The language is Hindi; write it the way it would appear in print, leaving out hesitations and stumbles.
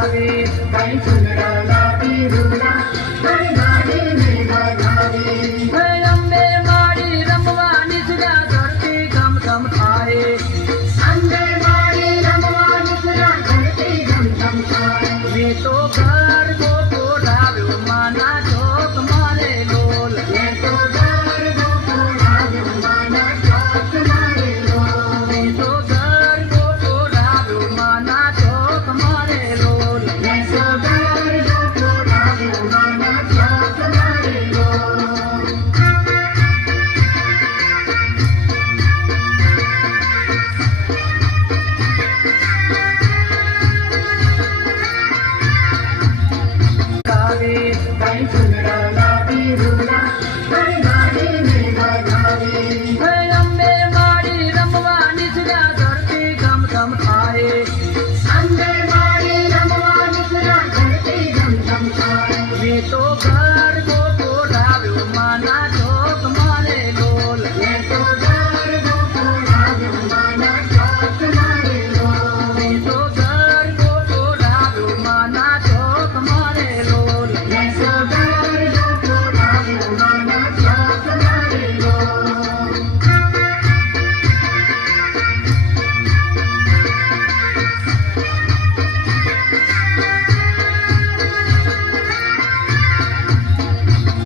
बजावे कई सुंदरा लागी रूड़ा कई गाड़ी में बजावे अम्बे माड़ी रमवानी सुधा धरती गम गम खाए अम्बे माड़ी रमवानी सुधा धरती गम गम खाए मैं तो